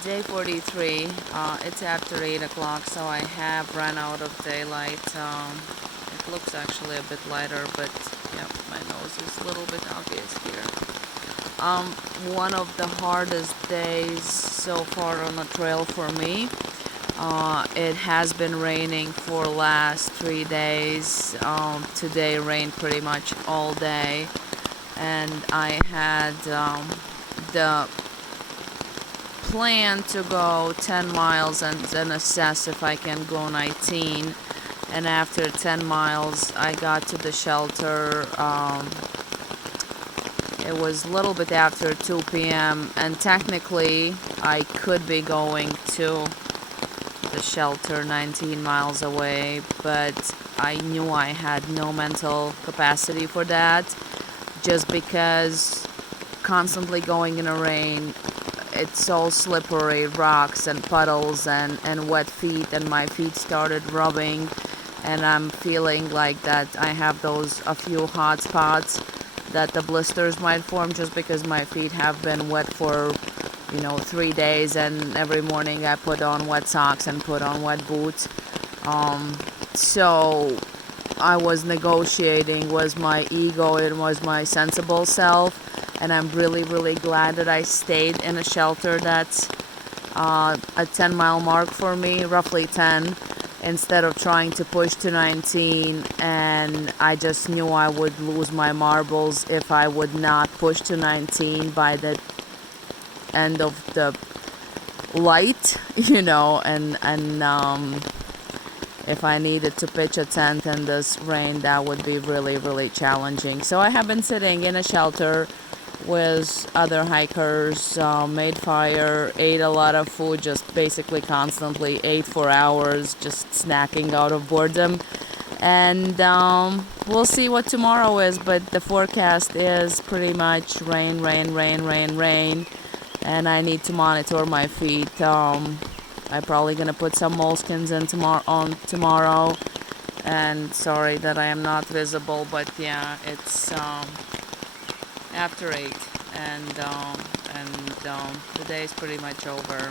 Day 43. It's after 8 o'clock, so I have run out of daylight. It looks actually a bit lighter, but yeah, my nose is a little bit obvious here. One of the hardest days so far on the trail for me. It has been raining for last 3 days. Today rained pretty much all day, and I had the plan to go 10 miles and then assess if I can go 19. And after 10 miles, I got to the shelter. It was a little bit after 2 p.m. and technically I could be going to the shelter 19 miles away, but I knew I had no mental capacity for that, just because constantly going in the rain, it's all slippery, rocks and puddles and wet feet, and my feet started rubbing, and I'm feeling like that I have a few hot spots that the blisters might form just because my feet have been wet for 3 days, and every morning I put on wet socks and put on wet boots. So I was negotiating was my ego, it was my sensible self, and I'm really, really glad that I stayed in a shelter that's a 10-mile mark for me, roughly 10, instead of trying to push to 19, and I just knew I would lose my marbles if I would not push to 19 by the end of the light, and if I needed to pitch a tent in this rain, that would be really, really challenging. So I have been sitting in a shelter with other hikers, made fire, ate a lot of food, just basically constantly ate for hours, just snacking out of boredom. And we'll see what tomorrow is, but the forecast is pretty much rain, rain, rain, rain, rain, and I need to monitor my feet. I'm probably gonna put some moleskins in tomorrow. And sorry that I am not visible, but yeah, it's after 8, and the day is pretty much over.